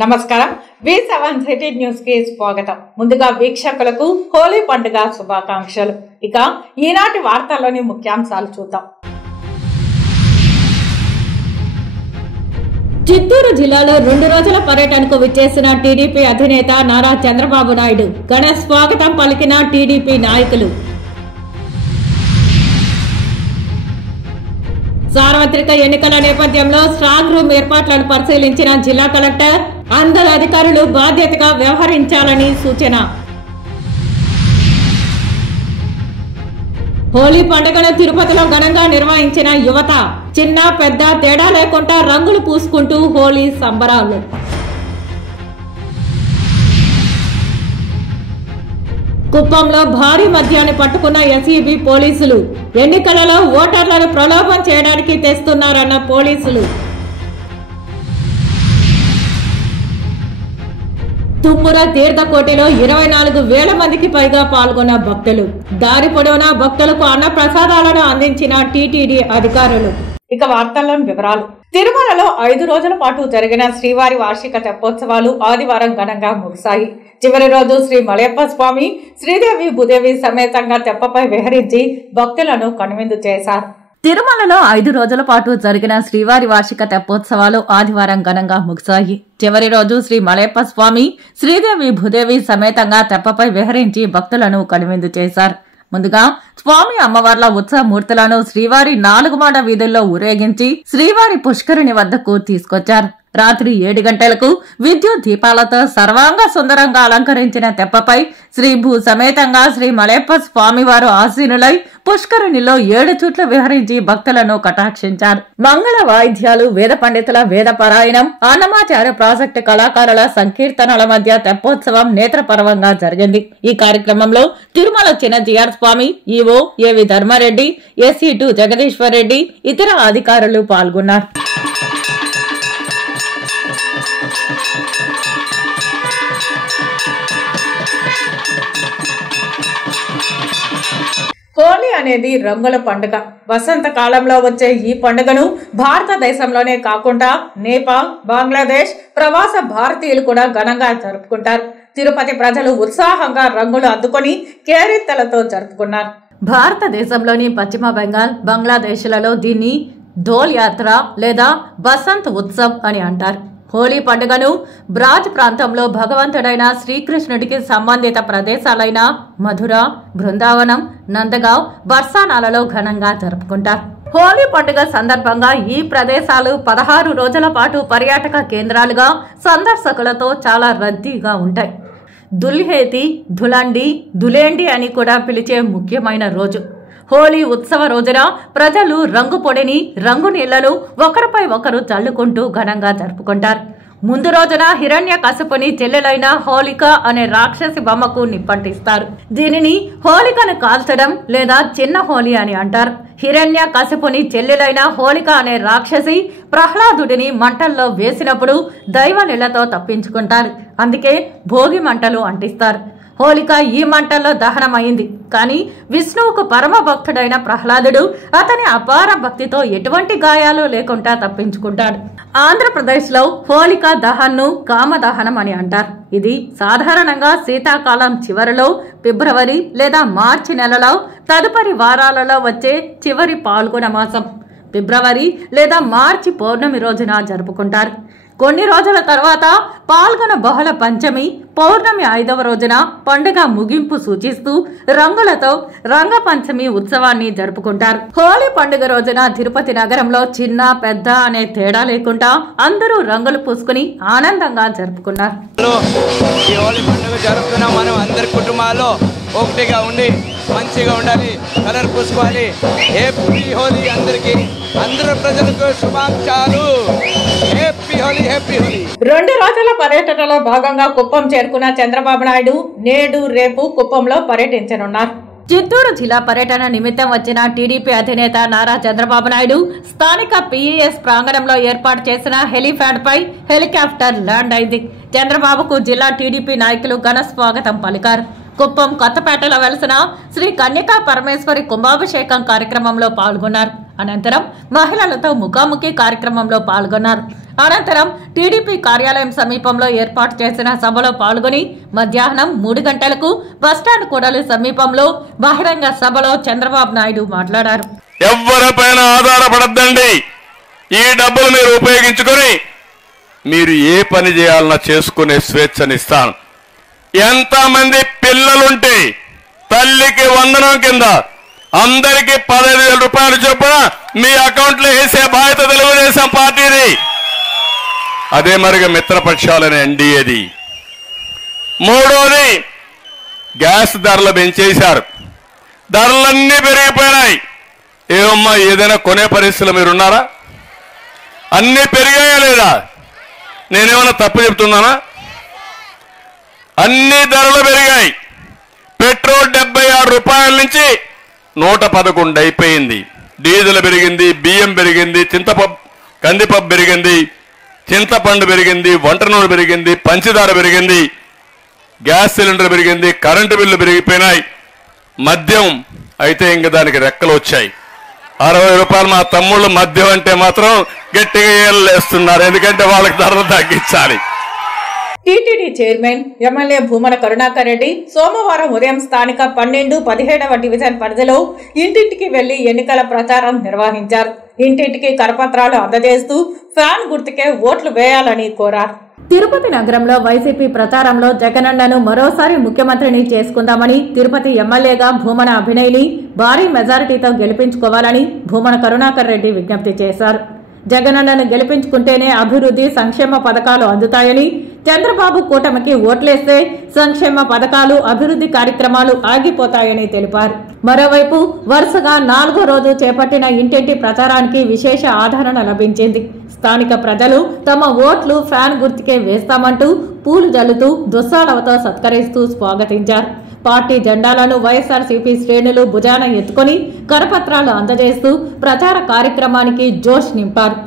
నమస్కారం V7 city news కి స్వాగతం. ముందుగా వీక్షకులకు హోలీ పండుగ శుభాకాంక్షలు. ఇక ఈనాటి వార్తల్లోని ముఖ్యాంశాలు చూద్దాం. చిత్తూరు జిల్లాలో 2 రోజుల పర్యటనకు విచ్చేసిన టీడీపీ అధినేత నారా చంద్రబాబు నాయుడు ఘన స్వాగతం పలికిన టీడీపీ నాయకులు. సార్వత్రిక ఎన్నికల నేపథ్యంలో స్ట్రాంగ్ రూమ్ ఏర్పాట్లను పరిశీలించిన జిల్లా కలెక్టర్ అందరు అధికారులు బాధ్యతగా వ్యవహరించాలని సూచన. హోలీ పండుగను తిరుపతిలో ఘనంగా నిర్వహించిన యువత చిన్న పెద్ద తేడా లేకుండా రంగులు పూసుకుంటూ హోలీ సంబరాలు. కుప్పంలో భారీ మద్యాన్ని పట్టుకున్న ఎస్ఈబీ పోలీసులు. ఎన్నికలలో ఓటర్లను ప్రలోభం చేయడానికి తెస్తున్నారన్న పోలీసులు. తుమ్ముర తీర్థకోటిలో 24,000 మందికి పైగా పాల్గొన్న భక్తులు. దారి పొడవునా భక్తులకు అన్న ప్రసాదాలను అందించిన టీటీడీ అధికారులు. ఇక వార్తల్లోని వివరాలు. తిరుమలలో 5 రోజుల పాటు జరిగిన శ్రీవారి వార్షిక తెప్పోత్సవాలు ఆదివారం ఘనంగా ముగిశాయి. చివరి రోజు శ్రీ మలయప్ప స్వామి, శ్రీదేవి భూదేవి సమేతంగా తెప్పపై విహరించి భక్తులను కనువిందు చేశారు. తిరుమలలో 5 రోజుల పాటు జరిగిన శ్రీవారి వార్షిక తెప్పోత్సవాలు ఆదివారం ఘనంగా ముగిశాయి. చివరి రోజు శ్రీ మలయప్ప స్వామి, శ్రీదేవి భూదేవి సమేతంగా తెప్పపై విహరించి భక్తులను కనువిందు చేశారు. ముందుగా స్వామి అమ్మవార్ల ఉత్సవమూర్తులను శ్రీవారి 4 మాడ వీధుల్లో ఊరేగించి శ్రీవారి పుష్కరిణి వద్దకు తీసుకొచ్చారు. రాత్రి 7 గంటలకు విద్యుత్ దీపాలతో సర్వాంగ సుందరంగా అలంకరించిన తెప్పపై శ్రీ భూ సమేతంగా శ్రీ మలయప్ప స్వామివారు ఆసీనులై పుష్కరిణిలో 7 చుట్లు విహరించి భక్తులను కటాక్షించారు. మంగళ వాయిద్యాలు, వేద పండితుల వేద పారాయణం, అన్నమాచార్య ప్రాజెక్టు కళాకారుల సంకీర్తనల మధ్య తెప్పోత్సవం నేత్రపర్వంగా జరిగింది. ఈ కార్యక్రమంలో తిరుమల చిన్నజీఆర్ స్వామి, ఈవో ఏవి ధర్మారెడ్డి, SE2 జగదీశ్వర్ రెడ్డి, ఇతర అధికారులు పాల్గొన్నారు. హోలీ అనేది రంగుల పండుగ. వసంత కాలంలో వచ్చే ఈ పండుగను భారతదేశంలోనే కాకుండా నేపాల్, బంగ్లాదేశ్ ప్రవాస భారతీయులు కూడా ఘనంగా జరుపుకుంటారు. తిరుపతి ప్రజలు ఉత్సాహంగా రంగులు అద్దుకొని కేరింతలతో జరుపుకున్నారు. భారతదేశంలోని పశ్చిమ బెంగాల్, బంగ్లాదేశ్లలో దీన్ని ధోల్ యాత్ర లేదా బసంత్ ఉత్సవ్ అని అంటారు. హోలీ పండుగను బ్రాజ్ ప్రాంతంలో భగవంతుడైన శ్రీకృష్ణుడికి సంబంధిత ప్రదేశాలైన మధుర, బృందావనం, నందగావ్, బర్సానాలలో ఘనంగా జరుపుకుంటారు. హోలీ పండుగ సందర్భంగా ఈ ప్రదేశాలు 16 రోజుల పాటు పర్యాటక కేంద్రాలుగా సందర్శకులతో చాలా రద్దీగా ఉంటాయి. దుల్హేతి, ధులండి, దులేండి అని కూడా పిలిచే ముఖ్యమైన రోజు. హోలీ ఉత్సవ రోజున ప్రజలు రంగు పొడిని, రంగు నీళ్లను ఒకరిపై ఒకరు చల్లుకుంటూ ఘనంగా జరుపుకుంటారు. ముందు రోజున హిరణ్య కశపుని చెల్లెలైన హోలిక అనే రాక్షసి బొమ్మకు నిప్పంటిస్తారు. దీనిని హోలికను కాల్చడం లేదా చిన్న హోలీ అని అంటారు. హిరణ్య కశపుని చెల్లెలైన హోలిక అనే రాక్షసి ప్రహ్లాదుడిని మంటల్లో వేసినప్పుడు దైవ నీళ్లతో తప్పించుకుంటారు. అందుకే భోగి మంటలు అంటిస్తారు. హోలిక ఈ మంటల్లో దహనమైంది. కానీ విష్ణువుకు పరమ భక్తుడైన ప్రహ్లాదుడు అతని అపార భక్తితో ఎటువంటి గాయాలు లేకుండా తప్పించుకుంటాడు. ఆంధ్రప్రదేశ్లో హోలిక దహన్ను కామదహనం అని అంటారు. ఇది సాధారణంగా శీతాకాలం చివరిలో ఫిబ్రవరి లేదా మార్చి నెలలో తదుపరి వారాలలో వచ్చే చివరి పాల్గొన మాసం ఫిబ్రవరి లేదా మార్చి పౌర్ణమి రోజున జరుపుకుంటారు. కొన్ని రోజుల తర్వాత పాల్గొన బహుళ పంచమి, పౌర్ణమి 5వ రోజున పండుగ ముగింపు సూచిస్తూ రంగులతో రంగపంచమి ఉత్సవాన్ని జరుపుకుంటారు. హోలీ పండుగ రోజున తిరుపతి నగరంలో చిన్న పెద్ద అనే తేడా లేకుండా అందరూ రంగులు పూసుకుని ఆనందంగా జరుపుకున్నారు. ఈ హోలీ పండుగ జరుపుతున్నాం. మనం అందరి కుటుంబాల్లో ఒకటిగా ఉండి మంచిగా ఉండాలి, కలర్ పూసుకోవాలి. హ్యాపీ హోలీ అందరికి, అందరు ప్రజలకు శుభాకాంక్షలు. Happy Holi, happy Holi. 2 రోజుల పర్యటనలో భాగంగా కుప్పం చేరుకున్న చంద్రబాబు నాయుడు నేడు రేపు కుప్పంలో పర్యటించనున్నారు. చిత్తూరు జిల్లా పర్యటన నిమిత్తం వచ్చిన టీడీపీ అధినేత నారా చంద్రబాబు నాయుడు స్థానిక PES ప్రాంగణంలో ఏర్పాటు చేసిన హెలీప్యాడ్ పై హెలికాప్టర్ ల్యాండ్ అయింది. చంద్రబాబుకు జిల్లా టీడీపీ నాయకులు ఘన స్వాగతం పలికారు. కుప్పం కొత్తపేటలో వెలిసిన శ్రీ కన్యకా పరమేశ్వరి కుంభాభిషేకం కార్యక్రమంలో పాల్గొన్నారు. అనంతరం మహిళలతో ముఖాముఖి కార్యక్రమంలో పాల్గొన్నారు. అనంతరం టీడీపీ కార్యాలయం సమీపంలో ఏర్పాటు చేసిన సభలో పాల్గొని మధ్యాహ్నం 3 గంటలకు బస్టాండ్ కూడలి సమీపంలో బహిరంగ సభలో చంద్రబాబు నాయుడు మాట్లాడారు. ఎవరిపైన ఆధారపడద్దండి. ఈ డబ్బులు మీరు ఉపయోగించుకొని మీరు ఏ పని చేయాలన్నా చేసుకునే స్వేచ్ఛనిస్తాను. ఎంతమంది పిల్లలుంటే తల్లికి వందనం కింద అందరికీ 15,000 రూపాయలు చొప్పున మీ అకౌంట్లో వేసే బాధ్యత తెలుగుదేశం పార్టీది. అదే మరిగా మిత్రపక్షాలని ఎన్డీఏది. మూడోది, గ్యాస్ ధరలు పెంచేశారు. ధరలన్నీ పెరిగిపోయినాయి. ఏమమ్మా ఏదైనా కొనే పరిస్థితులు మీరున్నారా? అన్నీ పెరిగాయా లేదా? నేనేమన్నా తప్పు చెప్తున్నానా? అన్ని ధరలు పెరిగాయి. పెట్రోల్ 76 రూపాయల నుంచి 111 అయిపోయింది. డీజిల్ పెరిగింది, బియ్యం పెరిగింది, కందిపప్పు పెరిగింది, చింతపండు పెరిగింది, వంట నూనె పెరిగింది, పంచదార పెరిగింది, గ్యాస్ సిలిండర్ పెరిగింది, కరెంటు బిల్లు పెరిగిపోయినాయి. మద్యం అయితే ఇంక దానికి రెక్కలు వచ్చాయి. 60 రూపాయలు మా తమ్ముళ్ళు మద్యం అంటే మాత్రం గట్టిగా ఏళ్ళేస్తున్నారు. ఎందుకంటే వాళ్ళకి ధరలు తగ్గించాలి. TTD chairman MLA Bhumana Karunakar Reddy సోమవారం ఉదయం స్థానిక 12, 17వ డివిజన్ పరిధిలో ఇంటింటికి వెళ్లి ఎన్నికల ప్రచారం నిర్వహించారు. ఇంటింటికి కరపత్రాలు అందజేస్తూ ఫ్యాన్ గుర్తుకే ఓట్లు వేయాలని కోరారు. తిరుపతి నగరంలో వైసీపీ ప్రచారంలో జగనన్నను మరోసారి ముఖ్యమంత్రిని చేసుకుందామని తిరుపతి ఎమ్మెల్యేగా భూమన అభినయ్ని భారీ మెజారిటీతో గెలిపించుకోవాలని భూమన కరుణాకర్ రెడ్డి విజ్ఞప్తి చేశారు. జగనన్నను గెలిపించుకుంటేనే అభివృద్ధి, సంక్షేమ పథకాలు అందుతాయని, చంద్రబాబు కూటమికి ఓట్లేస్తే సంక్షేమ పథకాలు, అభివృద్ధి కార్యక్రమాలు ఆగిపోతాయని తెలిపారు. మరోవైపు వరుసగా 4వ రోజు చేపట్టిన ఇంటింటి ప్రచారానికి విశేష ఆదరణ లభించింది. స్థానిక ప్రజలు తమ ఓట్లు ఫ్యాన్ గుర్తుకే వేస్తామంటూ పూలు జల్లుతూ దుస్సాలవతో సత్కరిస్తూ స్వాగతించారు. పార్టీ జెండాలను వైఎస్ఆర్సీపీ శ్రేణులు భుజాన ఎత్తుకుని కరపత్రాలు అందజేస్తూ ప్రచార కార్యక్రమానికి జోష్ నింపారు.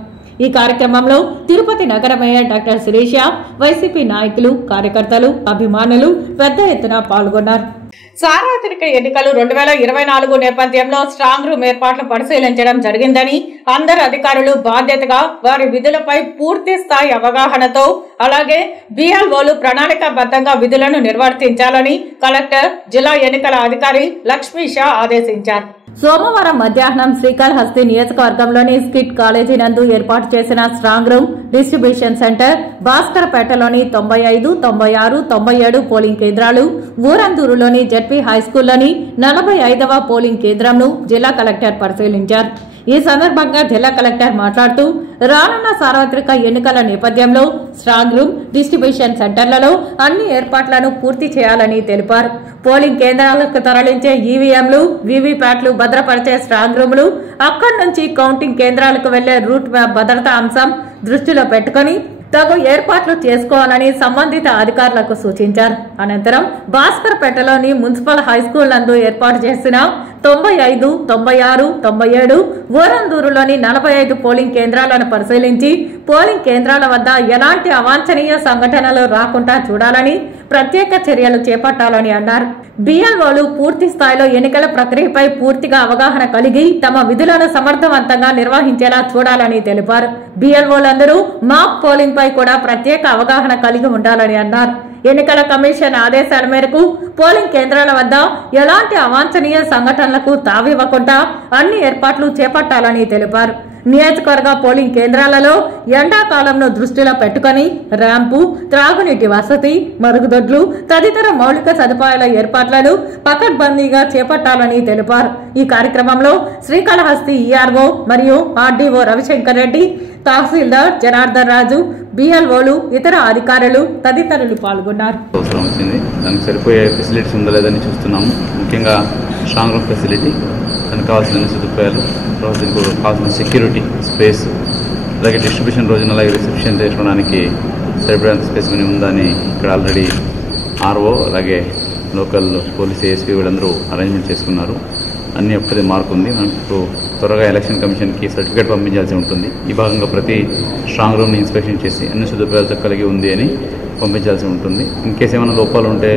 ఈ కార్యక్రమంలో తిరుపతి నగర మేయర్ డాక్టర్ శిరీష, వైసీపీ నాయకులు, కార్యకర్తలు, అభిమానులు పెద్ద ఎత్తున పాల్గొన్నారు. సార్వత్రిక ఎన్నికలు 2024 నేపథ్యంలో స్ట్రాంగ్ రూమ్ ఏర్పాట్లు పరిశీలించడం జరిగిందని, అందరు అధికారులు బాధ్యతగా వారి విధులపై పూర్తి స్థాయి అవగాహనతో, అలాగే బిఎల్ఓలు ప్రణాళికాబద్ధంగా విధులను నిర్వర్తించాలని కలెక్టర్, జిల్లా ఎన్నికల అధికారి లక్ష్మీ షా ఆదేశించారు. సోమవారం మధ్యాహ్నం శ్రీకాళహస్తి నియోజకవర్గంలోని స్కిట్ కాలేజీ నందు ఏర్పాటు చేసిన స్ట్రాంగ్ రూమ్ డిస్ట్రిబ్యూషన్ సెంటర్, భాస్కర్పేటలోని 95, 96, 97 పోలింగ్ కేంద్రాలు, ఊరందూరులోని జెడ్పీ హైస్కూల్లోని 45వ పోలింగ్ కేంద్రంను జిల్లా కలెక్టర్ పరిశీలించారు. ఈ సందర్భంగా జిల్లా కలెక్టర్ మాట్లాడుతూ రానున్న సార్వత్రిక ఎన్నికల నేపథ్యంలో స్ట్రాంగ్ రూమ్, డిస్ట్రిబ్యూషన్ సెంటర్లలో అన్ని ఏర్పాట్లను పూర్తి చేయాలని తెలిపారు. పోలింగ్ కేంద్రాలకు తరలించే ఈవీఎంలు, వీవీప్యాట్లు భద్రపరిచే స్ట్రాంగ్ రూములు, అక్కడి నుంచి కౌంటింగ్ కేంద్రాలకు వెళ్లే రూట్ మ్యాప్ భద్రతా అంశం దృష్టిలో పెట్టుకుని తగు ఏర్పాట్లు చేసుకోవాలని సంబంధిత అధికారులకు సూచించారు. అనంతరం భాస్కర్పేటలోని మున్సిపల్ హైస్కూల్ నందు ఏర్పాటు చేసిన 95, 96, 97, ఊరందూరులోని 45 పోలింగ్ కేంద్రాలను పరిశీలించి పోలింగ్ కేంద్రాల వద్ద ఎలాంటి అవాంఛనీయ సంఘటనలు రాకుండా చూడాలని, ప్రత్యేక చర్యలు చేపట్టాలని అన్నారు. బిఎల్ఓలు పూర్తి స్థాయిలో ఎన్నికల ప్రక్రియపై పూర్తిగా అవగాహన కలిగి తమ విధులను సమర్థవంతంగా నిర్వహించేలా చూడాలని తెలిపారు. బిఎల్ఓలందరూ మాక్ పోలింగ్ పై కూడా ప్రత్యేక అవగాహన కలిగి ఉండాలని అన్నారు. ఎన్నికల కమిషన్ ఆదేశాల మేరకు పోలింగ్ కేంద్రాల వద్ద ఎలాంటి అవాంఛనీయ సంఘటనలకు తావివ్వకుండా అన్ని ఏర్పాట్లు చేపట్టాలని తెలిపారు. నియోజకవర్గ పోలింగ్ కేంద్రాలలో ఎండాకాలంను దృష్టిలో పెట్టుకుని ర్యాంపు, త్రాగునీటి వసతి, మరుగుదొడ్లు తదితర మౌలిక సదుపాయాల ఏర్పాట్లను పకడ్బందీగా చేపట్టాలని తెలిపారు. ఈ కార్యక్రమంలో శ్రీకాళహస్తి ఈఆర్ఓ మరియు ఆర్డీఓ రవిశంకర్ రెడ్డి, తహసీల్దార్ జనార్దన్ రాజు, బిఎల్ఓలు, ఇతర అధికారులు తదితరులు పాల్గొన్నారు. అవసరం వచ్చింది, దానికి సరిపోయే ఫెసిలిటీస్ ఉందో లేదని చూస్తున్నాము. ముఖ్యంగా స్ట్రాంగ్ రూమ్ ఫెసిలిటీ, దానికి కావాల్సిన సదుపాయాలు, తర్వాత దీనికి కావాల్సిన సెక్యూరిటీ స్పేస్, అలాగే డిస్ట్రిబ్యూషన్ రోజున అలాగే రిసెప్షన్ చేసుకోవడానికి సరిపడేంత స్పేస్ కొని ఉందని ఇక్కడ ఆల్రెడీ ఆర్ఓ అలాగే లోకల్ పోలీస్ ఏఎస్పీ వీళ్ళందరూ అరేంజ్మెంట్ చేసుకున్నారు. అన్నీ అప్పుడే మార్క్ ఉంది. మనకు త్వరగా ఎలక్షన్ కమిషన్కి సర్టిఫికేట్ పంపించాల్సి ఉంటుంది. ఈ భాగంగా ప్రతి స్ట్రాంగ్ రూమ్ని ఇన్స్పెక్షన్ చేసి అన్ని సదుపాయాలతో కలిగి ఉంది అని పంపించాల్సి ఉంటుంది. ఇన్ కేసు ఏమైనా లోపాలు ఉంటే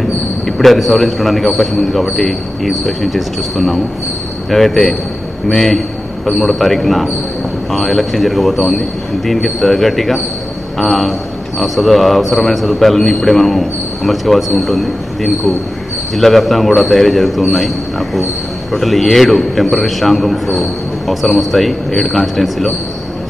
ఈ ఇప్పుడే అది సవరించుకోవడానికి అవకాశం ఉంది కాబట్టి ఈ ఇన్స్పెక్షన్ చేసి చూస్తున్నాము. ఏవైతే మే 13వ తారీఖున ఎలక్షన్ జరగబోతోంది. దీనికి తగ్గట్టుగా అవసరమైన సదుపాయాలన్నీ ఇప్పుడే మనము అమర్చుకోవాల్సి ఉంటుంది. దీనికి జిల్లా వ్యాప్తంగా కూడా తయారీ జరుగుతూ ఉన్నాయి. నాకు టోటల్ 7 టెంపరీ స్ట్రాంగ్ రూమ్స్ అవసరం వస్తాయి 7 కాన్స్టిట్యున్సీలో.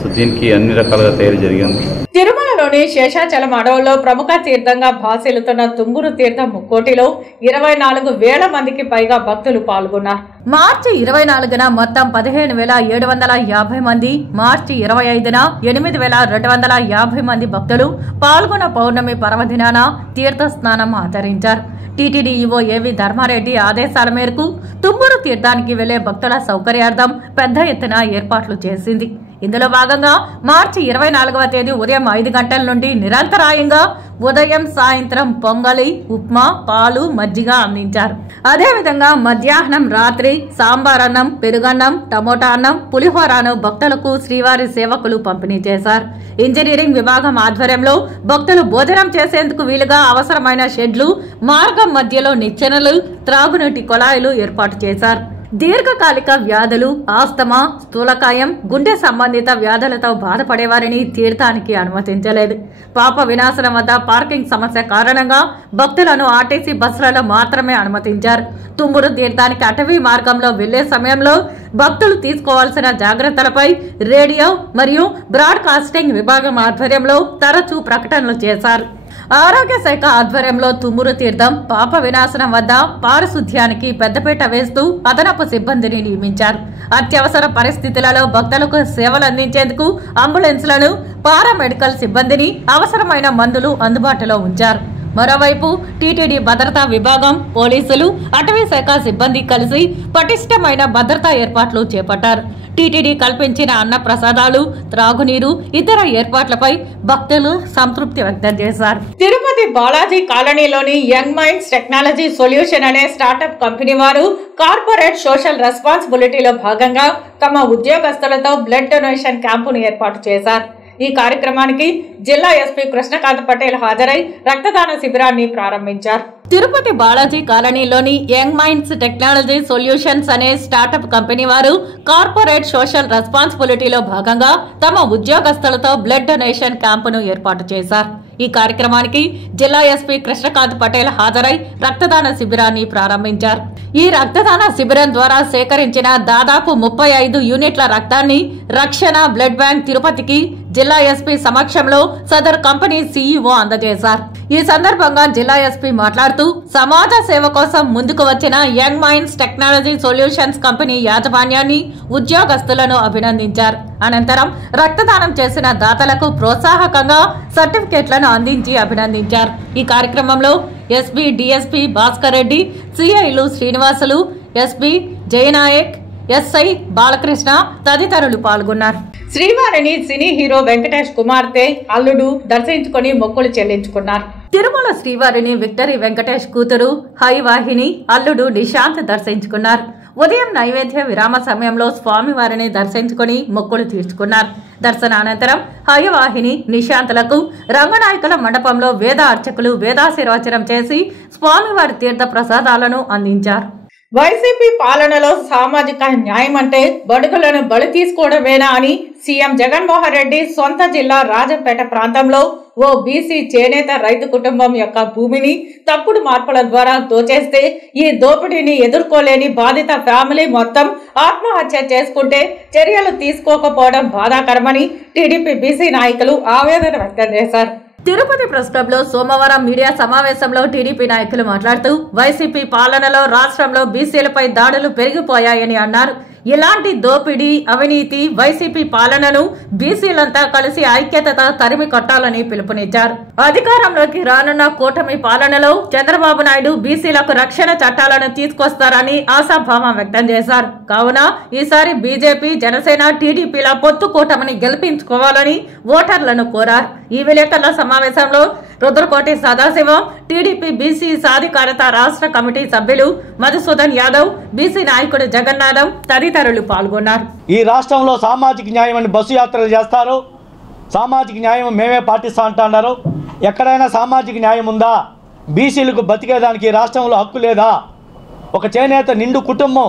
సో దీనికి అన్ని రకాలుగా తయారీ జరిగింది. తిరుమలలోని శేషాచలం అడవుల్లో ప్రముఖ తీర్థంగా భాసిల్లుతున్న తుంగురు తీర్థం ముక్కోటిలో 24,000 మందికి పైగా భక్తులు పాల్గొన్నారు. మార్చి 24న మొత్తం 15,750 మంది, మార్చి 25న 8,250 మంది భక్తులు పాల్గొన్న పౌర్ణమి పర్వదినాన తీర్థ స్నానం ఆచరించారు. టీటీడీ ఈవో ఏవి ధర్మారెడ్డి ఆదేశాల మేరకు తుంగురు తీర్థానికి వెళ్లే భక్తుల సౌకర్యార్థం పెద్ద ఎత్తున ఏర్పాట్లు చేసింది. ఇందులో భాగంగా మార్చి 24వ తేదీ ఉదయం 5 గంటల నుండి నిరంతరాయంగా ఉదయం సాయంత్రం పొంగలి, ఉప్మా, పాలు, మజ్జిగ అందించారు. అదేవిధంగా మధ్యాహ్నం, రాత్రి సాంబార్ అన్నం, పెరుగన్నం, టమోటా అన్నం, పులిహోరాను భక్తులకు శ్రీవారి సేవకులు పంపిణీ చేశారు. ఇంజనీరింగ్ విభాగం ఆధ్వర్యంలో భక్తులు భోజనం చేసేందుకు వీలుగా అవసరమైన షెడ్లు, మార్గం మధ్యలో నిచ్చెనలు, త్రాగునీటి కొళాయిలు ఏర్పాటు చేశారు. దీర్ఘకాలిక వ్యాధులు, ఆస్తమా, స్థూలకాయం, గుండె సంబంధిత వ్యాధులతో బాధపడేవారిని తీర్థానికి అనుమతించలేదు. పాప వినాశనం వద్ద పార్కింగ్ సమస్య కారణంగా భక్తులను ఆర్టీసీ బస్సులలో మాత్రమే అనుమతించారు. తుంగురు తీర్థానికి అటవీ మార్గంలో వెళ్లే సమయంలో భక్తులు తీసుకోవాల్సిన జాగ్రత్తలపై రేడియో మరియు బ్రాడ్కాస్టింగ్ విభాగం ఆధ్వర్యంలో తరచూ ప్రకటనలు చేశారు. ఆరోగ్య శాఖ ఆధ్వర్యంలో తుమ్మురు తీర్థం పాప వినాశనం వద్ద పారిశుధ్యానికి పెద్దపీట వేస్తూ అదనపు సిబ్బందిని నియమించారు. అత్యవసర పరిస్థితులలో భక్తులకు సేవలు అందించేందుకు అంబులెన్స్లను, పారామెడికల్ సిబ్బందిని, అవసరమైన మందులు అందుబాటులో ఉంచారు. మరోవైపు టీటీడీ భద్రతా విభాగం, పోలీసులు, అటవీ శాఖ సిబ్బంది కలిసి పటిష్టమైన భద్రతా ఏర్పాట్లు చేపట్టారు. టీటీడీ కల్పించిన అన్న ప్రసాదాలు, త్రాగునీరు, ఇతర ఏర్పాట్లపై భక్తులు సంతృప్తి వ్యక్తం చేశారు. తిరుపతి బాలాజీ కాలనీలోని యంగ్ మైండ్స్ టెక్నాలజీ సొల్యూషన్ అనే స్టార్టప్ కంపెనీ వారు కార్పొరేట్ సోషల్ రెస్పాన్సిబిలిటీలో భాగంగా తమ ఉద్యోగస్తులతో బ్లడ్ డొనేషన్ క్యాంపును ఏర్పాటు చేశారు. ఈ కార్యక్రమానికి జిల్లా ఎస్పీ కృష్ణకాంత్ పటేల్ హాజరై రక్తదాన శిబిరాన్ని ప్రారంభించారు. తిరుపతి బాలాజీ కాలనీలోని యంగ్ మైండ్స్ టెక్నాలజీ సొల్యూషన్స్ అనే స్టార్టప్ కంపెనీ వారు కార్పొరేట్ సోషల్ రెస్పాన్సిబిలిటీలో భాగంగా తమ ఉద్యోగస్తులతో బ్లడ్ డొనేషన్ క్యాంపును ఏర్పాటు చేశారు. ఈ కార్యక్రమానికి జిల్లా ఎస్పీ కృష్ణకాంత్ పటేల్ హాజరై రక్తదాన శిబిరాన్ని ప్రారంభించారు. ఈ రక్తదాన శిబిరం ద్వారా సేకరించిన దాదాపు 35 యూనిట్ల రక్తాన్ని రక్షణ బ్లడ్ బ్యాంక్ తిరుపతికి జిల్లా ఎస్పీ సమక్షంలో సదర్ కంపెనీ సీఈఓ అందజేశారు. ఈ సందర్భంగా జిల్లా ఎస్పీ మాట్లాడుతూ సమాజ సేవ కోసం ముందుకు వచ్చిన young minds technology solutions company యాజమాన్యాన్ని, ఉద్యోగస్తులను అభినందించారు. అనంతరం రక్తదానం చేసిన దాతలకు ప్రోత్సాహకంగా సర్టిఫికెట్లను అందించి అభినందించారు. ఈ కార్యక్రమంలో ఎస్పీ, డిఎస్పీ భాస్కర్ రెడ్డి, సిఐలు శ్రీనివాసులు, ఎస్పీ జయనాయక్, ఎస్ఐ బాలకృష్ణ తదితరులు పాల్గొన్నారు. శ్రీవారిని సినీ హీరో వెంకటేష్ కుమార్తె, అల్లుడు దర్శించుకుని మొక్కులు చెల్లించుకున్నారు. తిరుమల శ్రీవారిని విక్టరీ వెంకటేష్ కూతురు హైవాహిని, అల్లుడు నిశాంత్ దర్శించుకున్నారు. ఉదయం నైవేద్య విరామ సమయంలో స్వామివారిని దర్శించుకుని మొక్కులు తీర్చుకున్నారు. దర్శనానంతరం హయవాహిని, నిశాంతులకు రంగనాయకుల మండపంలో వేద అర్చకులు వేదాశీర్వచనం చేసి స్వామివారి తీర్థ ప్రసాదాలను అందించారు. వైసీపీ పాలనలో సామాజిక న్యాయం అంటే బడుగులను బలి తీసుకోవడమేనా అని సీఎం జగన్మోహన్ రెడ్డి సొంత జిల్లా రాజంపేట ప్రాంతంలో ఓ బీసీ చేనేత రైతు కుటుంబం యొక్క భూమిని తప్పుడు మార్పుల ద్వారా దోచేస్తే ఈ దోపిడీని ఎదుర్కోలేని బాధిత ఫ్యామిలీ మొత్తం ఆత్మహత్య చేసుకుంటే చర్యలు తీసుకోకపోవడం బాధాకరమని టీడీపీ బీసీ నాయకులు ఆవేదన వ్యక్తం చేశారు. తిరుపతి ప్రెస్ క్లబ్ లో సోమవారం మీడియా సమావేశంలో టీడీపీ నాయకులు మాట్లాడుతూ వైసీపీ పాలనలో రాష్ట్రంలో బీసీలపై దాడులు పెరిగిపోయాయని అన్నారు. ఇలాంటి దోపిడీ, అవినీతి వైసీపీ పాలనను బీసీలంతా కలిసి ఐక్యతతో తరిమి కొట్టాలని పిలుపునిచ్చారు. అధికారంలోకి రానున్న కూటమి పాలనలో చంద్రబాబు నాయుడు బీసీలకు రక్షణ చట్టాలను తీసుకొస్తారని ఆశాభావం వ్యక్తం చేశారు. కావున ఈసారి బీజేపీ, జనసేన, టీడీపీల పొత్తు కూటమిని గెలిపించుకోవాలని ఓటర్లను కోరారు. ఈ విలేకరుల సమావేశంలో రుద్రకోటి సదాశివం, టీడీపీ బీసీ సాధికారత రాష్ట్ర కమిటీ సభ్యులు మధుసూదన్ యాదవ్, బీసీ నాయకుడు జగన్నాథం తదితరులు పాల్గొన్నారు. ఈ రాష్ట్రంలో సామాజిక న్యాయం అని బస్సు యాత్రలు చేస్తారు. సామాజిక న్యాయం మేమే పాటిస్తా అంటున్నారు. ఎక్కడైనా సామాజిక న్యాయం ఉందా? బీసీలకు బతికేదానికి రాష్ట్రంలో హక్కు లేదా? ఒక చేనేత నిండు కుటుంబం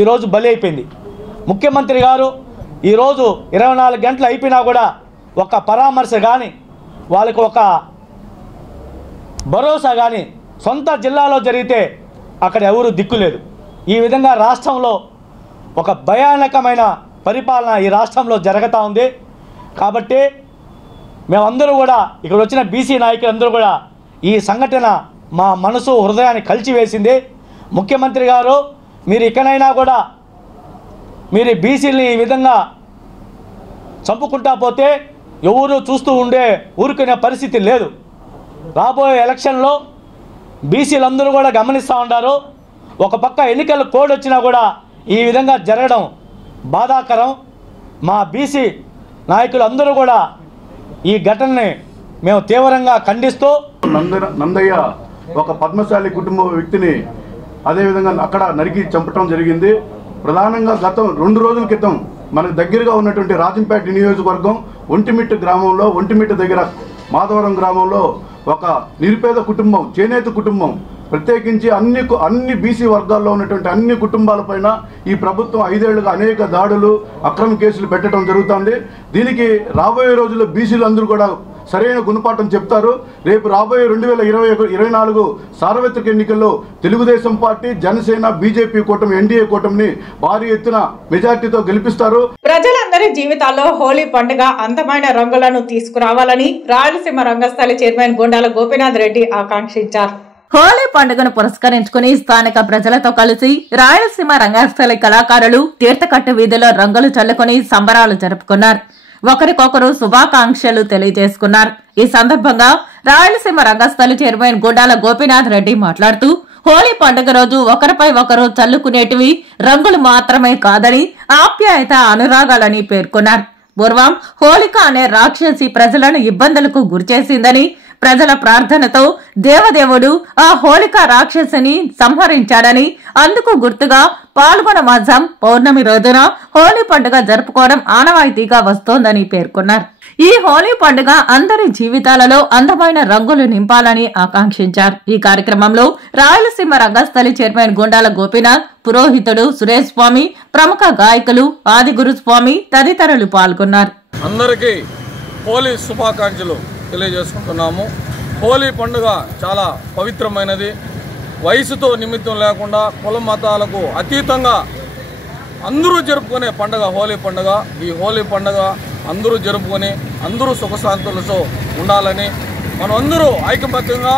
ఈరోజు బలి అయిపోయింది. ముఖ్యమంత్రి గారు ఈరోజు 24 గంటలు అయిపోయినా కూడా ఒక పరామర్శ కానీ వాళ్ళకి ఒక భరోసా కానీ సొంత జిల్లాలో జరిగితే అక్కడ ఎవరు దిక్కులేదు. ఈ విధంగా రాష్ట్రంలో ఒక భయానకమైన పరిపాలన ఈ రాష్ట్రంలో జరుగుతూ ఉంది. కాబట్టి మేమందరూ కూడా ఇక్కడ వచ్చిన బీసీ నాయకులందరూ కూడా ఈ సంఘటన మా మనసు హృదయాన్ని కలిచివేసింది. ముఖ్యమంత్రి గారు మీరు ఇకనైనా కూడా మీరు బీసీలని ఈ విధంగా చంపుకుంటా పోతే ఎవరు చూస్తూ ఊరుకునే పరిస్థితి లేదు. రాబోయే ఎలక్షన్లో బీసీలందరూ కూడా గమనిస్తూ ఉంటారు. ఒక పక్క ఎన్నికల కోడ్ వచ్చినా కూడా ఈ విధంగా జరగడం బాధాకరం. మా బీసీ నాయకులందరూ కూడా ఈ ఘటనని మేము తీవ్రంగా ఖండిస్తూ నందయ్య ఒక పద్మశాలి కుటుంబ వ్యక్తిని అదేవిధంగా అక్కడ నరికి చంపటం జరిగింది. ప్రధానంగా గతం 2 రోజుల క్రితం మనకు దగ్గరగా ఉన్నటువంటి రాజంపేట నియోజకవర్గం ఒంటిమిట్ట గ్రామంలో ఒంటిమిట్ట దగ్గర మాధవరం గ్రామంలో ఒక నిరుపేద కుటుంబం చేనేత కుటుంబం ప్రత్యేకించి అన్ని బీసీ వర్గాల్లో ఉన్నటువంటి అన్ని కుటుంబాలపైన ఈ ప్రభుత్వం 5 ఏళ్లుగా అనేక దాడులు అక్రమ కేసులు పెట్టడం జరుగుతుంది. దీనికి రాబోయే రోజుల్లో బీసీలు అందరూ కూడా సరైన గుణపాఠం చెప్తారు. రేపు రాబోయే 2024 సార్వత్రిక ఎన్నికల్లో తెలుగుదేశం పార్టీ, జనసేన, బీజేపీ కూటమి, ఎన్డీఏ కూటమిని భారీ ఎత్తున మెజార్టీతో గెలిపిస్తారు. ప్రజలందరి జీవితాల్లో హోలీ పండుగ అందమైన రంగులను తీసుకురావాలని రాయలసీమ రంగస్థలి చైర్మన్ గుండాల గోపీనాథ్ రెడ్డి ఆకాంక్షించారు. హోలీ పండుగను పురస్కరించుకుని స్థానిక ప్రజలతో కలిసి రాయలసీమ రంగస్థలి కళాకారులు తీర్థకట్టు వీధిలో రంగులు చల్లుకుని సంబరాలు జరుపుకున్నారు. ఒకరికొకరు శుభాకాంక్షలు తెలియజేసుకున్నారు. ఈ సందర్భంగా రాయలసీమ రంగస్థలి చైర్మన్ గుండాల గోపీనాథ్ రెడ్డి మాట్లాడుతూ హోలీ పండుగ రోజు ఒకరిపై ఒకరు చల్లుకునేటివి రంగులు మాత్రమే కాదని ఆప్యాయత అనురాగాలని పేర్కొన్నారు. పూర్వం హోళిక అనే రాక్షసి ప్రజలను ఇబ్బందులకు గురిచేసిందని, ప్రజల ప్రార్థనతో దేవదేవుడు ఆ హోళిక రాక్షసిని సంహరించాడని, అందుకు గుర్తుగా పాల్గొన మాసం పౌర్ణమి రోజున హోలీ పండుగ జరుపుకోవడం ఆనవాయితీగా వస్తోందని పేర్కొన్నారు. ఈ హోలీ పండుగ అందరి జీవితాలలో అందమైన రంగులు నింపాలని ఆకాంక్షించారు. ఈ కార్యక్రమంలో రాయలసీమ రంగస్థలి చైర్మన్ గుండాల గోపీనాథ్, పురోహితుడు సురేష్ స్వామి, ప్రముఖ గాయకులు ఆదిగురు స్వామి తదితరులు పాల్గొన్నారు. అందరికీ హోలీ శుభాకాంక్షలు తెలియజేసుకుంటున్నాము. హోలీ పండుగ చాలా పవిత్రమైనది. వయసుతో నిమిత్తం లేకుండా కుల మతాలకు అతీతంగా అందరూ జరుపుకునే పండుగ హోలీ పండుగ. ఈ హోలీ పండుగ అందరూ జరుపుకొని అందరూ సుఖశాంతులతో ఉండాలని, మనం అందరూ ఐకమత్యంగా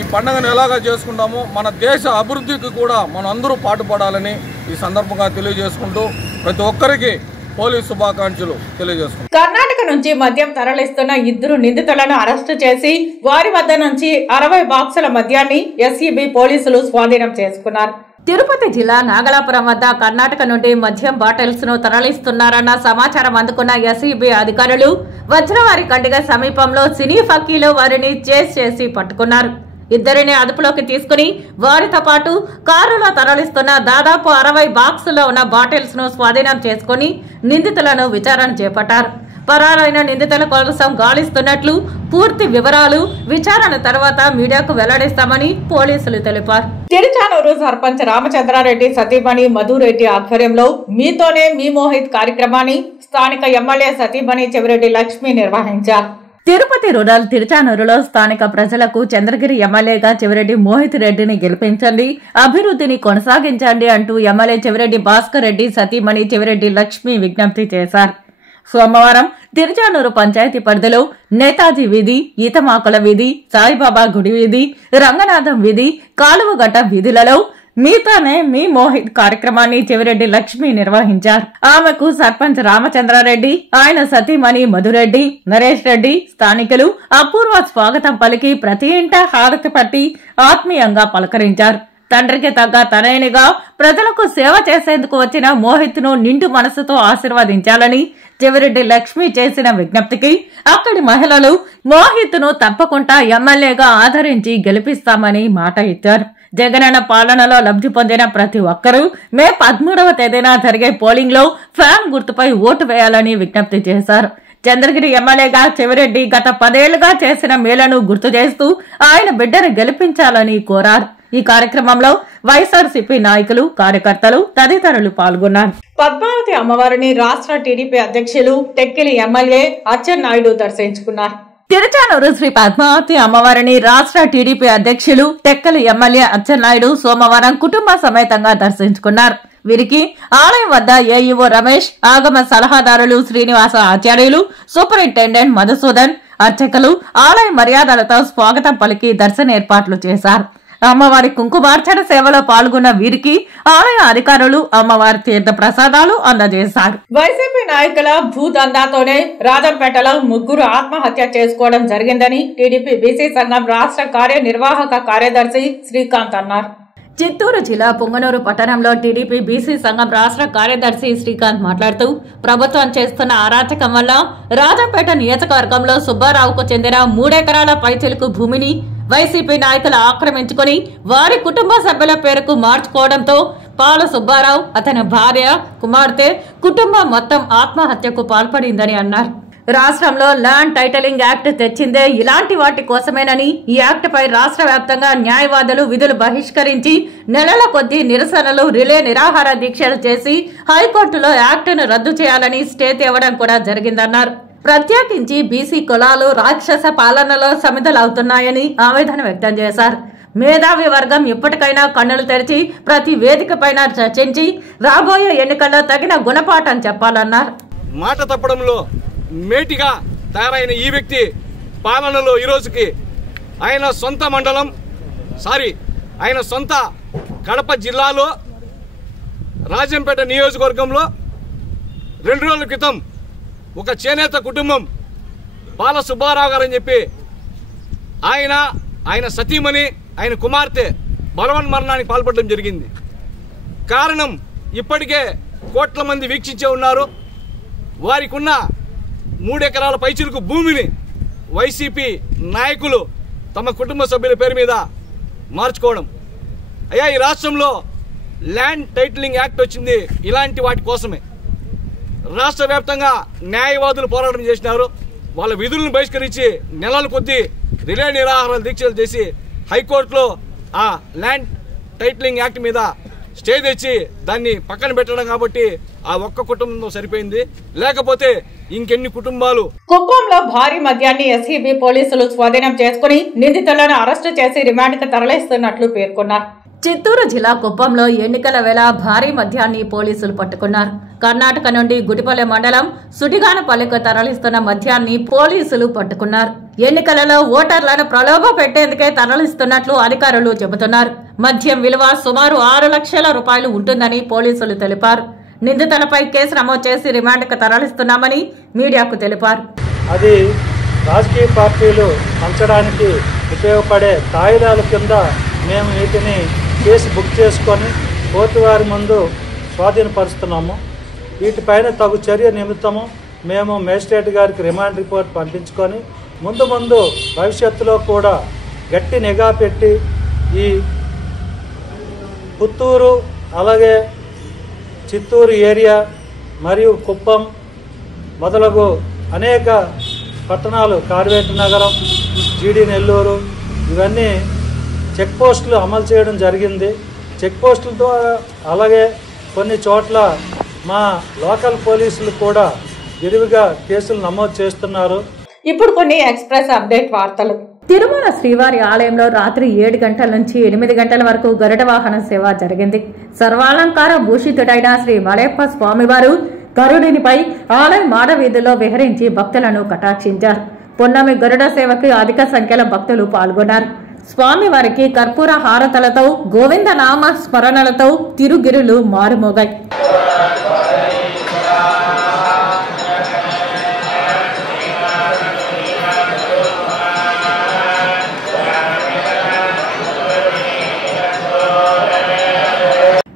ఈ పండుగను ఎలాగా చేసుకుంటామో మన దేశ అభివృద్ధికి కూడా మనం అందరూ పాటుపడాలని ఈ సందర్భంగా తెలియజేసుకుంటూ ప్రతి ఒక్కరికి హోలీ శుభాకాంక్షలు తెలియజేసుకుంటాం. కర్ణాటక నుంచి మద్యం తరలిస్తున్న 2 నిందితులను అరెస్టు చేసి వారి వద్ద నుంచి 60 బాక్సుల మద్యాన్ని ఎస్ఈబీ పోలీసులు స్వాధీనం చేసుకున్నారు. తిరుపతి జిల్లా నాగలాపురం వద్ద కర్ణాటక నుండి మద్యం బాటిల్స్ ను తరలిస్తున్నారన్న సమాచారం అందుకున్న ఎస్ఈబీ అధికారులు వజ్రవారి కండిగ సమీపంలో సినీ ఫక్కీలో వారిని చేజ్ చేసి పట్టుకున్నారు. 2 అదుపులోకి తీసుకుని వారితో పాటు కారులో తరలిస్తున్న దాదాపు 60 బాక్సుల్లో ఉన్న బాటిల్స్ ను స్వాధీనం చేసుకుని నిందితులను విచారణ చేపట్టారు. పరారైన నిందితుల కోసం గాలిస్తున్నట్లు పూర్తి వివరాలు విచారణ తర్వాత మీడియాకు వెల్లడిస్తామని పోలీసులు తెలిపారు. తిరుచానూరు సర్పంచ్ రామచంద్రారెడ్డి సతీమణి మధురెడ్డి ఆధ్వర్యంలో మీతోనే మీ మోహిత్ కార్యక్రమాన్ని స్థానిక ఎమ్మెల్యే సతీమణి చెవిరెడ్డి లక్ష్మి నిర్వహించారు. తిరుపతి రూరల్ తిరుచానూరులో స్థానిక ప్రజలకు చంద్రగిరి ఎమ్మెల్యేగా చెవిరెడ్డి మోహిత్ రెడ్డిని గెలిపించండి, అభివృద్ధిని కొనసాగించండి అంటూ ఎమ్మెల్యే చెవిరెడ్డి భాస్కర్ రెడ్డి సతీమణి చెవిరెడ్డి లక్ష్మి విజ్ఞప్తి చేశారు. సోమవారం తిరుచానూరు పంచాయతీ పరిధిలో నేతాజీ వీధి, ఈతమాకుల వీధి, సాయిబాబా గుడి వీధి, రంగనాథం వీధి, కాలువగట్ట వీధులలో మీతోనే మీ మోహిత్ కార్యక్రమాన్ని చెవిరెడ్డి లక్ష్మి నిర్వహించారు. ఆమెకు సర్పంచ్ రామచంద్రారెడ్డి, ఆయన సతీమణి మధురెడ్డి, నరేష్ రెడ్డి, స్థానికులు అపూర్వ స్వాగతం పలికి ప్రతి ఇంట హారతి పట్టి ఆత్మీయంగా పలకరించారు. తండ్రికి తగ్గ తనయునిగా ప్రజలకు సేవ చేసేందుకు వచ్చిన మోహిత్ ను నిండు మనసుతో ఆశీర్వదించాలని చెవిరెడ్డి లక్ష్మి చేసిన విజ్ఞప్తికి అక్కడి మహిళలు మోహిత్ ను తప్పకుండా ఎమ్మెల్యేగా ఆదరించి గెలిపిస్తామని మాట ఇచ్చారు. జగనన్న పాలనలో లబ్ధి పొందిన ప్రతి ఒక్కరూ మే 13వ తేదీన జరిగే పోలింగ్ లో ఫ్యాన్ గుర్తుపై ఓటు వేయాలని విజ్ఞప్తి చేశారు. చంద్రగిరి ఎమ్మెల్యేగా చెవిరెడ్డి గత 10 ఏళ్లుగా చేసిన మేలను గుర్తు చేస్తూ ఆయన బిడ్డను గెలిపించాలని కోరారు. ఈ కార్యక్రమంలో వైఎస్ఆర్సీపీ నాయకులు, కార్యకర్తలు తదితరులు పాల్గొన్నారు. పద్మావతి అమ్మవారిని రాష్ట్ర టీడీపీ అధ్యక్షులు టెక్కిలి ఎమ్మెల్యే అచ్చెన్నాయుడు దర్శించుకున్నారు. తిరుచానూరు శ్రీ పద్మావతి అమ్మవారిని రాష్ట్ర టీడీపీ అధ్యక్షులు టెక్కలి ఎమ్మెల్యే అచ్చెన్నాయుడు సోమవారం కుటుంబ సమేతంగా దర్శించుకున్నారు. వీరికి ఆలయం వద్ద ఏఈఓ రమేష్, ఆగమ సలహాదారులు శ్రీనివాస ఆచార్యులు, సూపరింటెండెంట్ మధుసూదన్, అర్చకులు ఆలయ మర్యాదలతో స్వాగతం పలికి దర్శన ఏర్పాట్లు చేశారు. అమ్మవారి కుంకుమార్చన సేవలో పాల్గొన్న వీరికి ఆలయ అధికారులు అమ్మవారి తీర్థ ప్రసాదాలు అందజేశారు. వైసీపీ నాయకుల భూదందాతోనే రాజంపేటలో 3 ఆత్మహత్య చేసుకోవడం జరిగిందని టీడీపీ బీసీ సంఘం రాష్ట్ర కార్యనిర్వాహక కార్యదర్శి శ్రీకాంత్ అన్నారు. చిత్తూరు జిల్లా పుంగనూరు పట్టణంలో టీడీపీ బీసీ సంఘం రాష్ట్ర కార్యదర్శి శ్రీకాంత్ మాట్లాడుతూ ప్రభుత్వం చేస్తున్న అరాచకం వల్ల రాజంపేట నియోజకవర్గంలో సుబ్బారావుకు చెందిన 3 ఎకరాల పైచిలుకు భూమిని వైసీపీ నాయకులు ఆక్రమించుకుని వారి కుటుంబ సభ్యుల పేరుకు మార్చుకోవడంతో పాల సుబ్బారావు, అతని భార్య, కుమార్తె కుటుంబం మొత్తం ఆత్మహత్యకు పాల్పడిందని అన్నారు. రాష్ట్రంలో ల్యాండ్ టైటిలింగ్ యాక్ట్ తెచ్చిందే ఇలాంటి వాటి కోసమేనని, ఈ యాక్ట్ పై రాష్ట్ర వ్యాప్తంగా న్యాయవాదులు విధులు బహిష్కరించి నెలల కొద్దీ నిరసనలు, రిలే నిరాహార దీక్షలు చేసి హైకోర్టులో యాక్టును రద్దు చేయాలని స్టే తేవడం కూడా జరిగిందన్నారు. ప్రత్యేకించి బీసీ కులాలు రాక్షస పాలనలో సమిధలవుతున్నాయని ఆవేదన వ్యక్తం చేశారు. మేధావి వర్గం ఇప్పటికైనా కన్నులు తెరిచి ప్రతి వేదిక పైన చర్చించి రాబోయే ఎన్నికల్లో తగిన గుణపాఠం చెప్పాలన్నారు. మాట తప్పడంలో మేటిగా తయారైన ఈ వ్యక్తి పాలనలో ఈ రోజుకి ఆయన సొంత మండలం ఆయన సొంత కడప జిల్లాలో రాజంపేట నియోజకవర్గంలో 2 రోజుల క్రితం ఒక చేనేత కుటుంబం పాల సుబ్బారావు గారు అని చెప్పి ఆయన సతీమణి, ఆయన కుమార్తె బలవన్మరణానికి పాల్పడడం జరిగింది. కారణం ఇప్పటికే కోట్ల మంది వీక్షించే ఉన్నారు. వారికి ఉన్న 3 ఎకరాల పైచిలుకు భూమిని వైసీపీ నాయకులు తమ కుటుంబ సభ్యుల పేరు మీద మార్చుకోవడం. అయ్యా, ఈ రాష్ట్రంలో ల్యాండ్ టైటిలింగ్ యాక్ట్ వచ్చింది ఇలాంటి వాటి కోసమే. రాష్ట్ర వ్యాప్తంగా న్యాయవాదులు పోరాటం చేసినారు. వాళ్ళ విధులను బహిష్కరించి నెలల కొద్దీ రిలే నిరాహార దీక్షలు చేసి హైకోర్టులో ఆ ల్యాండ్ టైటిలింగ్ యాక్ట్ మీద స్టే తెచ్చి దాన్ని పక్కన పెట్టడం కాబట్టి ఆ ఒక్క కుటుంబంతో సరిపోయింది. లేకపోతే ఇంకెన్ని కుటుంబాలు. కుప్పంలో భారీ మద్యాన్ని ఎస్ఈబీ పోలీసులు స్వాధీనం చేసుకుని నిందితులను అరెస్టు చేసి రిమాండ్కు తరలిస్తున్నట్లు పేర్కొన్నారు. చిత్తూరు జిల్లా కుప్పంలో ఎన్నికల వేళ భారీ మద్యాన్ని పోలీసులు పట్టుకున్నారు. కర్ణాటక నుండి గుడిపల్లె మండలం సుడిగానపల్లికి తరలిస్తున్న మద్యాన్ని పోలీసులు పట్టుకున్నారు. ఎన్నికలలో ఓటర్లను ప్రలోభ పెట్టేందుకే తరలిస్తున్నట్లు అధికారులు చెబుతున్నారు. మద్యం విలువ సుమారు 6 లక్షల రూపాయలు ఉంటుందని పోలీసులు తెలిపారు. నిందితులపై కేసు నమోదు చేసి రిమాండ్కు తరలిస్తున్నామని మీడియాకు తెలిపారు. అది రాజకీయ పార్టీలు పంచడానికి ఉపయోగపడే కాగితాల కింద మేము వీటిని కేసు బుక్ చేసుకొని కోర్టు వారి ముందు స్వాధీనపరుస్తున్నాము. వీటిపైన తగు చర్య నిమిత్తము మేము మేజిస్ట్రేట్ గారికి రిమాండ్ రిపోర్ట్ పంపించుకొని ముందు భవిష్యత్తులో కూడా గట్టి నిఘా పెట్టి ఈ పుత్తూరు, అలాగే చిత్తూరు ఏరియా మరియు కుప్పం మొదలగు అనేక పట్టణాలు, కార్వేట నగరం, జీడి నెల్లూరు, ఇవన్నీ చెక్ పోస్టులు అమలు చేయడం జరిగింది. చెక్ పోస్టులతో అలాగే కొన్ని చోట్ల మా లోకల్ పోలీసులు కూడా విరివిగా కేసులు నమోదు చేస్తున్నారు. ఇప్పుడు కొన్ని ఎక్స్ప్రెస్ అప్డేట్ వార్తలు. తిరుమల శ్రీవారి ఆలయంలో రాత్రి 7 గంటల నుంచి 8 గంటల వరకు గరుడ వాహన సేవ జరిగింది. సర్వాలంకార భూషితుడైన శ్రీ మలయప్ప స్వామివారు గరుడినిపై ఆలయ మాడవీధుల్లో విహరించి భక్తులను కటాక్షించారు. పున్నమి గరుడ సేవకు అధిక సంఖ్యలో భక్తులు పాల్గొన్నారు. స్వామివారికి కర్పూర హారతలతో, గోవింద నామ స్మరణలతో తిరుగిరులు మారుమోగాయి.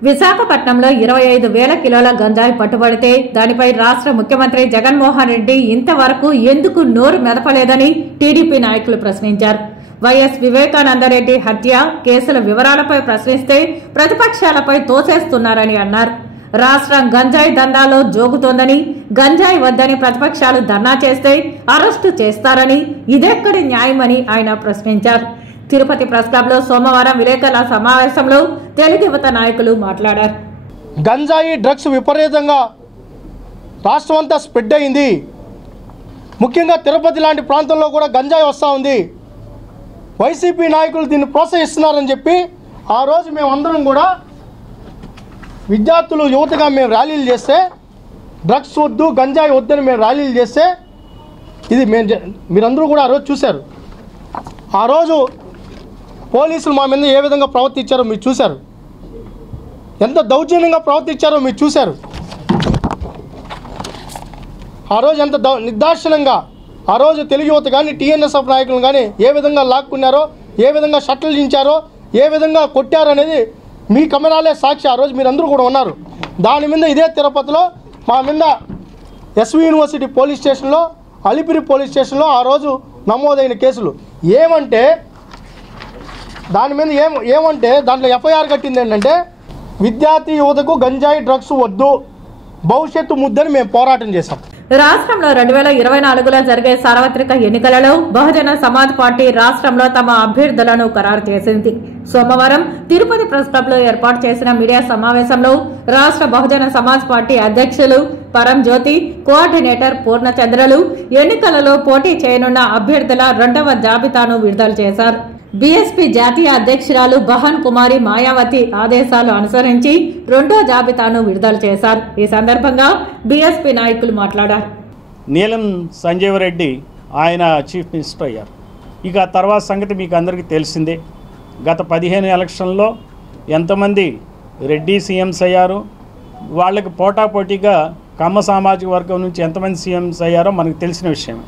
విశాఖపట్నంలో 25,000 కిలోల గంజాయి పట్టుబడితే దానిపై రాష్ట్ర ముఖ్యమంత్రి జగన్మోహన్ రెడ్డి ఇంతవరకు ఎందుకు నోరు మెదపలేదని టీడీపీ నాయకులు ప్రశ్నించారు. వైఎస్ వివేకానందరెడ్డి హత్య కేసుల వివరాలపై ప్రశ్నిస్తే ప్రతిపక్షాలపై తోసేస్తున్నారని అన్నారు. రాష్ట్రం గంజాయి దందాలో జోగుతోందని, గంజాయి వద్దని ప్రతిపక్షాలు ధర్నా చేస్తే అరెస్టు చేస్తారని, ఇదెక్కడి న్యాయమని ఆయన ప్రశ్నించారు. తిరుపతి ప్రెస్ క్లబ్లో సోమవారం విలేకరుల సమావేశంలో తెలుగు యువత నాయకులు మాట్లాడారు. గంజాయి డ్రగ్స్ విపరీతంగా రాష్ట్రం అంతా స్ప్రెడ్ అయింది. ముఖ్యంగా తిరుపతి లాంటి ప్రాంతంలో కూడా గంజాయి వస్తూ ఉంది. వైసీపీ నాయకులు దీన్ని ప్రోత్సహిస్తున్నారని చెప్పి ఆ రోజు మేమందరం కూడా విద్యార్థులు యువతగా మేము ర్యాలీలు చేస్తే, డ్రగ్స్ వద్దు గంజాయి వద్దని మేము ర్యాలీలు చేస్తే, ఇది మీరందరూ కూడా ఆ రోజు చూశారు. ఆ రోజు పోలీసులు మా మీద ఏ విధంగా ప్రవర్తించారో మీరు చూశారు. ఎంత దౌర్జన్యంగా ప్రవర్తించారో మీరు చూశారు. ఆ రోజు ఎంత నిర్దాక్షిణ్యంగా ఆ రోజు తెలుగు యువత కానీ టీఎన్ఎస్ఎఫ్ నాయకులు కానీ ఏ విధంగా లాక్కున్నారో, ఏ విధంగా షట్టలు దించారో, ఏ విధంగా కొట్టారో అనేది మీ కెమెరాలే సాక్షి. ఆ రోజు మీరందరూ కూడా ఉన్నారు. దాని మీద ఇదే తిరుపతిలో మా మీద ఎస్వి యూనివర్సిటీ పోలీస్ స్టేషన్లో, అలిపిరి పోలీస్ స్టేషన్లో ఆ రోజు నమోదైన కేసులు ఏమంటే దాని మీద ఏమంటే దాంట్లో ఎఫ్ఐఆర్ కట్టింది ఏంటంటే విద్యార్థి యువతకు గంజాయి డ్రగ్స్ వద్దు, భవిష్యత్తు ముద్దని మేము పోరాటం చేశాం. రాష్ట్రంలో 2024లో జరిగే సార్వత్రిక ఎన్నికలలో బహుజన సమాజ్ పార్టీ రాష్ట్రంలో తమ అభ్యర్థులను ఖరారు చేసింది. సోమవారం తిరుపతి ప్రెస్ క్లబ్లో ఏర్పాటు చేసిన మీడియా సమావేశంలో రాష్ట్ర బహుజన సమాజ్ పార్టీ అధ్యక్షులు పరంజ్యోతి, కోఆర్డినేటర్ పూర్ణచంద్రలు ఎన్నికలలో పోటీ చేయనున్న అభ్యర్థుల 2వ జాబితాను విడుదల చేశారు. బీఎస్పీ జాతీయ అధ్యక్షురాలు బహన్ కుమారి మాయావతి ఆదేశాలు అనుసరించి 2వ జాబితాను విడుదల చేశారు. ఈ సందర్భంగా బీఎస్పీ నాయకులు మాట్లాడారు. నీలం సంజీవ్ రెడ్డి ఆయన చీఫ్ మినిస్టర్ అయ్యారు. ఇక తర్వాత సంగతి మీకు అందరికీ తెలిసిందే. గత 15 ఎలక్షన్లో ఎంతమంది రెడ్డి సీఎంస్ అయ్యారు, వాళ్ళకి పోటాపోటీగా కమ్మ సామాజిక వర్గం నుంచి ఎంతమంది సీఎంస్ అయ్యారో మనకు తెలిసిన విషయమే.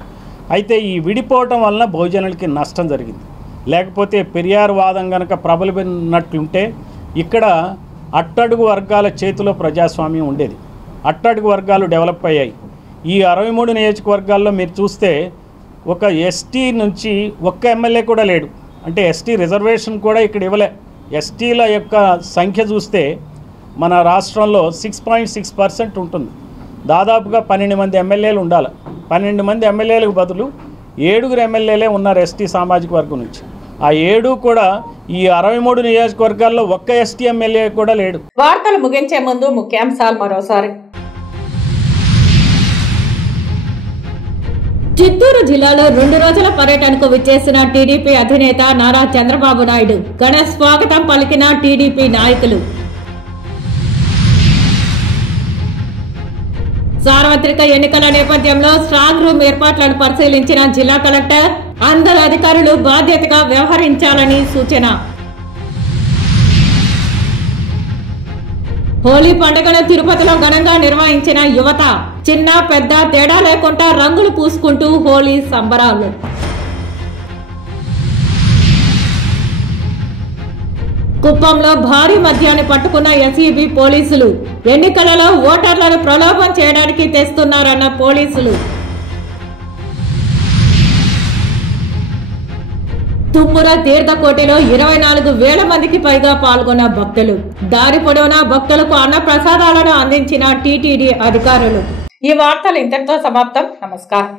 అయితే ఈ విడిపోవటం వలన బహుజనులకి నష్టం జరిగింది. లేకపోతే పెరియార్ వాదం కనుక ప్రబలినట్లుంటే ఇక్కడ అట్టడుగు వర్గాల చేతిలో ప్రజాస్వామ్యం ఉండేది. అట్టడుగు వర్గాలు డెవలప్ అయ్యాయి. ఈ 63 నియోజకవర్గాల్లో మీరు చూస్తే ఒక ఎస్టీ నుంచి ఒక్క ఎమ్మెల్యే కూడా లేడు. అంటే ఎస్టీ రిజర్వేషన్ కూడా ఇక్కడ ఇవ్వలే. ఎస్టీల యొక్క సంఖ్య చూస్తే మన రాష్ట్రంలో 6.6% ఉంటుంది. దాదాపుగా 12 మంది ఎమ్మెల్యేలు ఉండాలి. 12 మంది ఎమ్మెల్యేలకు బదులు 7 ఎమ్మెల్యేలే ఉన్నారు ఎస్టీ సామాజిక వర్గం నుంచి. ఆ 7 కూడా ఈ 63 నియోజకవర్గాల్లో ఒక్క ఎస్టీ ఎమ్మెల్యే కూడా లేడు. వార్తలు ముగించే ముందు ముఖ్యాంశాలు మరోసారి. చిత్తూరు జిల్లాలో 2 రోజుల పర్యటనకు విచ్చేసిన టీడీపీ అధినేత నారా చంద్రబాబు నాయుడు ఘన స్వాగతం పలికిన టీడీపీ నాయకులు. సార్వత్రిక ఎన్నికల నేపథ్యంలో స్ట్రాంగ్ రూమ్ ఏర్పాట్లను పరిశీలించిన జిల్లా కలెక్టర్ అందరు అధికారులు బాధ్యతగా వ్యవహరించాలని సూచన. హోలీ పండుగను తిరుపతిలో ఘనంగా నిర్వహించిన యువత చిన్న పెద్ద తేడా లేకుండా రంగులు పూసుకుంటూ హోలీ సంబరాలు. కుప్పంలో భారీ మద్యాన్ని పట్టుకున్న ఎస్ఈబీ పోలీసులు. ఎన్నికలలో ఓటర్లను ప్రలోభం చేయడానికి తెస్తున్నారన్న పోలీసులు. తుమ్ముర తీర్థకోటిలో 24,000 మందికి పైగా పాల్గొన్న భక్తులు. దారి పొడవునా భక్తులకు అన్న ప్రసాదాలను అందించిన టీటీడీ అధికారులు. ఈ వార్తలు ఇంతటితో సమాప్తం. నమస్కారం.